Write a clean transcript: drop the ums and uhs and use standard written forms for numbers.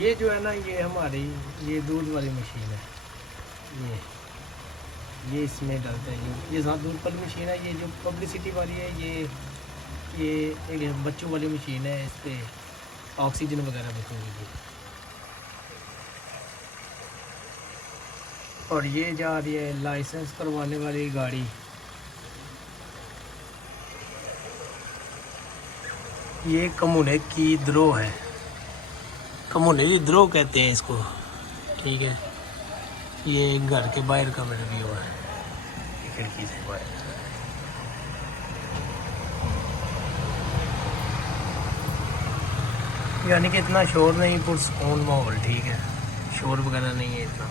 ये जो है ना, ये हमारी ये दूध वाली मशीन है। ये इसमें डालते हैं, ये साथ दूध वाली मशीन है। ये जो पब्लिसिटी वाली है, ये एक बच्चों वाली मशीन है। इस पर ऑक्सीजन वगैरह रखेंगे। और ये जा रही है लाइसेंस करवाने वाली गाड़ी। ये कमुने की द्रोह है, कमुने की द्रोह कहते हैं इसको, ठीक है। ये घर के बाहर का मेरा व्यू है, खिड़की से बाहर। यानी कि इतना शोर नहीं, पुरसकून माहौल, ठीक है। शोर वगैरह नहीं है इतना।